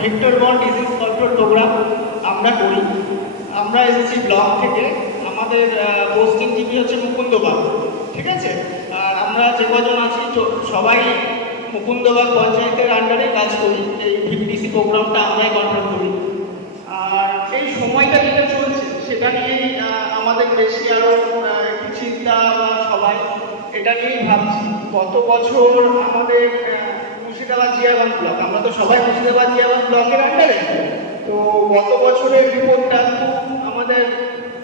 Vector borne disease control program আমরা করি। আমরা এসেছি ব্লক থেকে, আমাদের পোস্টিং টিভি হচ্ছে মুকুন্দবাগ, ঠিক আছে। আর আমরা যে কজন আছি সবাই মুকুন্দবাগ পঞ্চায়েতের আন্ডারে কাজ করি। এই ভিপিডিসি প্রোগ্রামটা আমরাই কন্ট্রোল করি। আর এই সময়টা যেটা চলছে সেটা নিয়েই আমাদের বেশি আরও একটু চিন্তা বা সবাই এটা নিয়েই ভাবছি। গত বছর আমাদের মুর্শিদাবাদ জিয়াগঞ্জ ব্লক, আমরা তো সবাই মুর্শিদাবাদ জিয়াগঞ্জ ব্লকের আন্ডারে, তো গত বছরের রিপোর্টটা আমাদের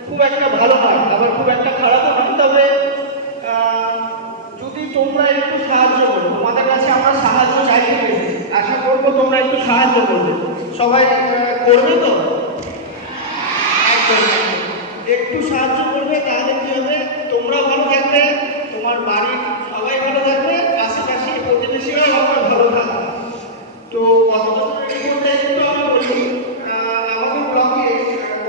খুব একটা ভালো নয়, আবার খুব একটা খারাপও নয়। তবে যদি তোমরা একটু সাহায্য করো, তোমাদের কাছে আমরা সাহায্য চাইতে পেরেছি, আশা করবো তোমরা একটু সাহায্য করবে। সবাই করবে তো? একটু সাহায্য করবে, তাহলে কি হবে, তোমরা ভালো থাকবে, তোমার বাড়ির সবাই ভালো থাকবে, আশেপাশে প্রতিবেশীরাও আমরা ভালো থাকবে। তো গত বছরের রিপোর্টটা একটু আমরা বলি। আমাদের ব্লকে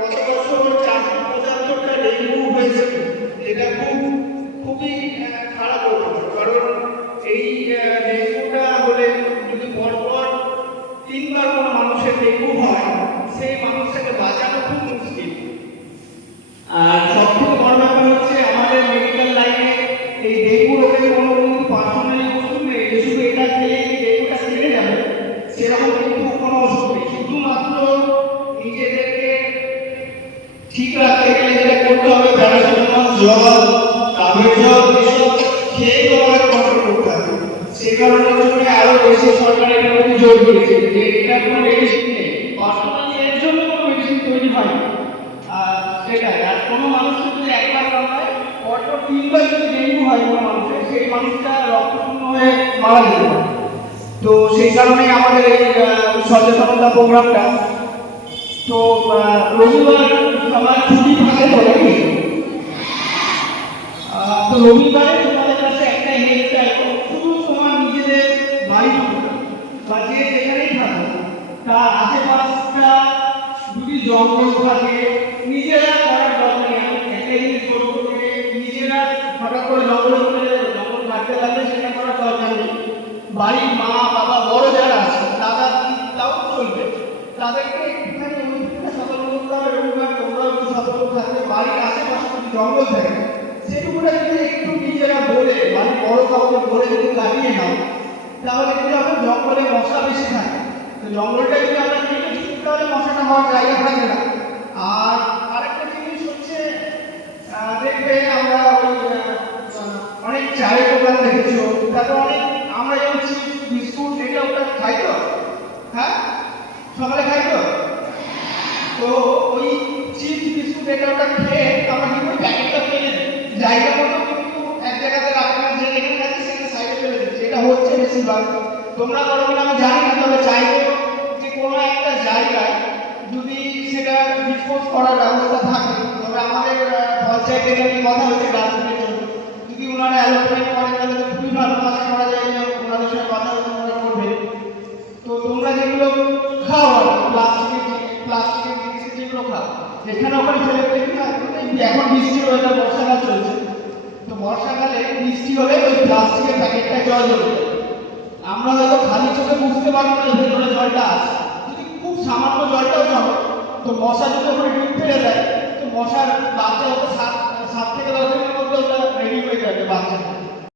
গত বছর 475টা ডেঙ্গু হয়েছিল, যেটা খুবই খারাপ হতো। কারণ এই ডেঙ্গুটা হলে যদি পরপর 3বার কোনো মানুষের ডেঙ্গু হয়, সেই মানুষটাকে বাঁচানো খুব মুশকিল। আর সবথেকে বড় ব্যাপার হচ্ছে আমাদের মেডিকেল লাইনে এই ডেঙ্গু রোগের কোনো পার্সোনালি ওষুধ নেই যে শুধু এটা খেলে ডেঙ্গুটা সেরে যাবে, সেরকম কিন্তু কোনো ওষুধ নেই। শুধুমাত্র নিজেদেরকে ঠিক রাখতে গেলে যেটা করতে হবে, প্যারাসিটামল, জল, কাবের জল এসব খেয়ে তোমাকে কন্ট্রোল করতে হবে। সেই কারণের জন্য আরও বেশি সরকার এটার প্রতি জোর দিয়েছে যে এটার কোনো মেডিসিন নেই, পার্সোনালি এর জন্য কোনো মেডিসিন তৈরি হয়নি। সেটাই, আর কোনো মানুষকে যদি একবার কামড়ায়, পরপর 3বার যদি ডেঙ্গু হয় কোনো মানুষের, সেই মানুষটা রক্তশূন্য হয়ে মারা যেতে পারে। তো সেই কারণেই আমাদের এই সচেতনতা প্রোগ্রামটা। তো রবিবার আমার ছুটি থাকে তো নাকি? তো রবিবারে তোমাদের কাছে একটা হেল্প চাইবো, শুধু তোমার নিজেদের বাড়ি বা যে যেখানেই থাকো তার আশেপাশটা যদি জঙ্গল থাকে, নিজেরা করার দরকার নেই। আমি একটা জিনিস বলবো যে নিজেরা হঠাৎ করে জঙ্গল কাটতে লাগলে সেটা করার দরকার নেই। বাড়ির মা বাবা বড় যারা আছে দাদা তাও চলবে, তাদেরকে একটুখানি ওইখানে সতর্ক করতে হবে। রবিবার তোমরাও একটু সতর্ক থাকবে। বাড়ির আশেপাশে যদি জঙ্গল থাকে সেটুকুটা যদি একটু নিজেরা বলে, বাড়ির বড় কাউকে বলে যদি কাটিয়ে নাও, তাহলে কিন্তু আপনার জঙ্গলে মশা বেশি থাকে। তো জঙ্গলটা যদি আমরা কেটে দিই তাহলে মশাটা হওয়ার জায়গা থাকে না। আর আরেকটা জিনিস হচ্ছে, দেখবে আমরা অনেক চায়ের দোকান দেখেছো, তারপর অনেক আমরা যেমন চিপস বিস্কুট এটা ওটা খাই তো, হ্যাঁ সকালে খাই তো। তো ওই চিপস বিস্কুট এটা ওটা খেয়ে আমরা কি করি, প্যাকেটটা ফেলে দিই, জায়গা মতো কিন্তু এক জায়গাতে রাখি না, যে এখানে আছে সেখানে সাইডে ফেলে দিচ্ছি। এটা হচ্ছে বেশিরভাগ, তোমরা করো কিনা আমি জানি না, তবে চাইবো যে কোনো একটা জায়গায় যদি সেটা ডিসপোজ করার ব্যবস্থা থাকে, তবে আমাদের পঞ্চায়েতে নিয়ে কথা হচ্ছে ডাস্টবিনের জন্য, যদি ওনারা অ্যালোটমেন্ট করেন তাহলে তো খুবই ভালো কাজ করা যায়। ওনাদের সঙ্গে কথা হচ্ছে, ওনারা করবে। তো তোমরা যেগুলো খাও আর প্লাস্টিকের জিনিস যেগুলো খাও, যেখানে ওখানে ফেলে দেখি না। এখন বৃষ্টির ওয়েদার, বর্ষাকাল চলছে, তো বর্ষাকালে বৃষ্টি হলে ওই প্লাস্টিকের প্যাকেটটা জল জ্বলবে। আমরা হয়তো খালি চোখে বুঝতে পারবো না ভেতরে জলটা আছে, যদি খুব সামান্য জলটাও জমে তো মশা যদি ওখানে ডিম ফেলে দেয়, তো মশার বাচ্চা হতে 7 থেকে 10 দিনের মধ্যে ওটা রেডি হয়ে যাবে বাচ্চা।